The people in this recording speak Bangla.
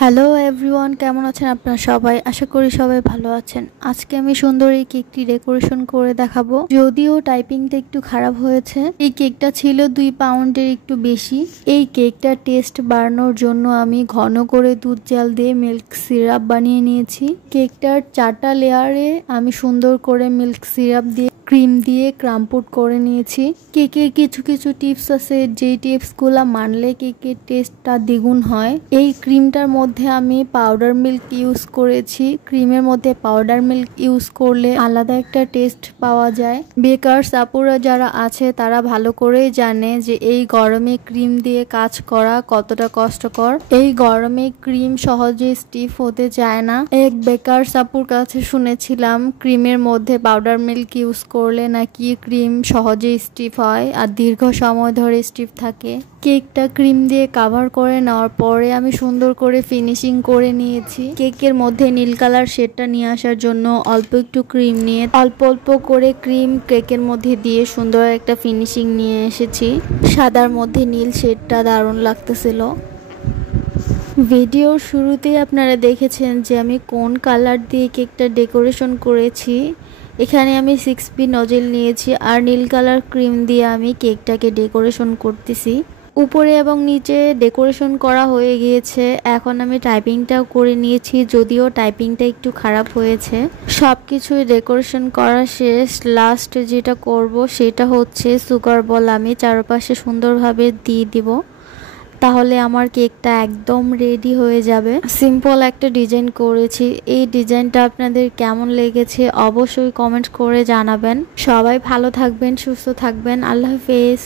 হ্যালো এভরিওয়ান, কেমন আছেন আপনারা সবাই? আশা করি সবাই ভালো আছেন। আজকে আমি সুন্দর এই কেকটি ডেকোরেশন করে দেখাবো। যদিও টাইপিংটা একটু খারাপ হয়েছে। এই কেকটা ছিল 2 পাউন্ডের একটু বেশি। এই কেকটার টেস্ট বাড়ানোর জন্য আমি ঘন করে দুধ জাল দিয়ে মিল্ক সিরাপ বানিয়ে নিয়েছি। কেকটার 4টা লেয়ারে আমি সুন্দর করে মিল্ক সিরাপ দিয়ে ক্রিম দিয়ে ক্রাম্পুট করে নিয়েছি। কেকের কিছু কিছু টিপস আছে, যেই টিপসগুলো মানলে কেকের টেস্টটা দ্বিগুণ হয়। এই ক্রিমটার মধ্যে আমি পাউডার মিল্ক ইউজ করেছি। ক্রিমের মধ্যে পাউডার মিল্ক ইউজ করলে আলাদা একটা টেস্ট পাওয়া যায়। বেকারস আপুরা যারা আছে তারা ভালো করেই জানে যে এই গরমে ক্রিম দিয়ে কাজ করা কতটা কষ্টকর। এই গরমে ক্রিম সহজে স্টিফ হতে চায় না। এক বেকারস আপুর কাছে শুনেছিলাম ক্রিমের মধ্যে পাউডার মিল্ক ইউজ করলে নাকি ক্রিম সহজে স্টিফ হয় আর দীর্ঘ সময় ধরে স্টিফ থাকে। কেকটা ক্রিম দিয়ে কাভার করে নেওয়ার পরে আমি সুন্দর করে ফিনিশিং করে নিয়েছি। কেকের মধ্যে নীল কালার শেডটা নিয়ে আসার জন্য অল্প একটু ক্রিম নিয়ে অল্প অল্প করে ক্রিম কেকের মধ্যে দিয়ে সুন্দর একটা ফিনিশিং নিয়ে এসেছি। সাদার মধ্যে নীল শেডটা দারুণ লাগতেছিল। ভিডিওর শুরুতেই আপনারা দেখেছেন যে আমি কোন কালার দিয়ে কেকটা ডেকোরেশন করেছি। এখানে আমি 6B নজেল নিয়েছি আর নীল কালার ক্রিম দিয়ে আমি কেকটাকে ডেকোরেশন করতেছি। উপরে এবং নিচে ডেকোরেশন করা হয়ে গিয়েছে। এখন আমি টাইপিংটাও করে নিয়েছি, যদিও টাইপিংটা একটু খারাপ হয়েছে। সব কিছুই ডেকোরেশন করা শেষ। লাস্ট যেটা করব সেটা হচ্ছে সুগার বল আমি চারপাশে সুন্দরভাবে দিয়ে দিব, তাহলে আমার কেকটা একদম রেডি হয়ে যাবে। সিম্পল একটা ডিজাইন করেছি। এই ডিজাইনটা আপনাদের কেমন লেগেছে অবশ্যই কমেন্ট করে জানাবেন। সবাই ভালো থাকবেন, সুস্থ থাকবেন। আল্লাহ হাফেজ।